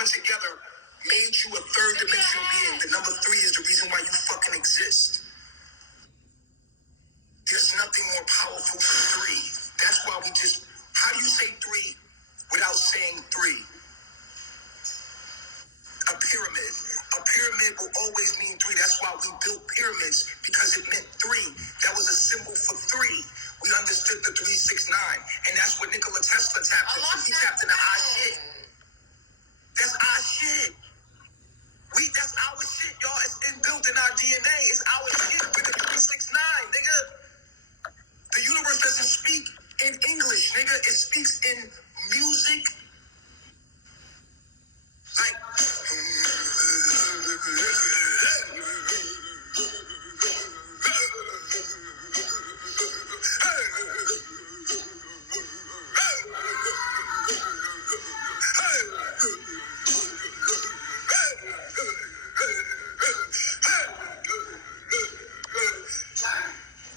coming together made you a third dimensional being. The number 3 is the reason why you fucking exist. There's nothing more powerful than 3. That's why we just, how do you say 3 without saying 3? A pyramid. A pyramid will always mean 3. That's why we built pyramids, because it meant 3. That was a symbol for 3. We understood the 369, and that's what Nikola Tesla tapped into. He tapped into our shit. That's our shit. That's our shit, y'all. It's inbuilt in our DNA. It's our shit. We're the 369, nigga. The universe doesn't speak in English, nigga. It speaks in music. Like,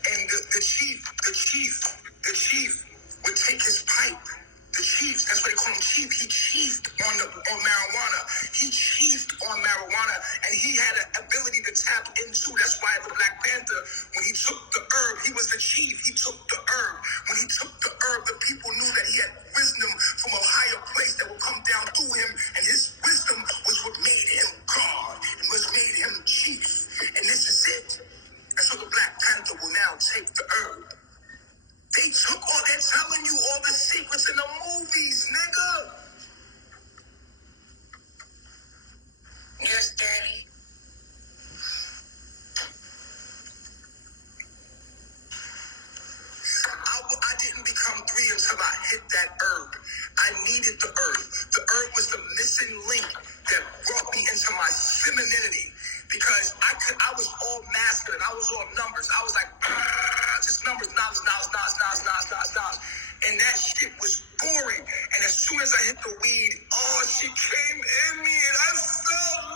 and the chief would take his pipe. The chiefs, that's what they call him, chief. He chiefed on marijuana. He chiefed on marijuana, and he had an ability to tap into. That's why the Black Panther, when he took the herb, he was the chief. He took the herb. When he took the herb, the people knew that he had wisdom from a higher place that would come down through him, and his wisdom was what made him God, and what made him chief. And this is it. And so the Black Panther will now take the herb. They took all, they're telling you all the secrets in the movies, nigga. Yes, Daddy. I didn't become 3 until I hit that herb. I needed the herb. The herb was the missing link that brought me into my femininity. Because I was all masculine. I was all numbers. I was like, just numbers, knowledge. And that shit was boring. And as soon as I hit the weed, she came in me and I felt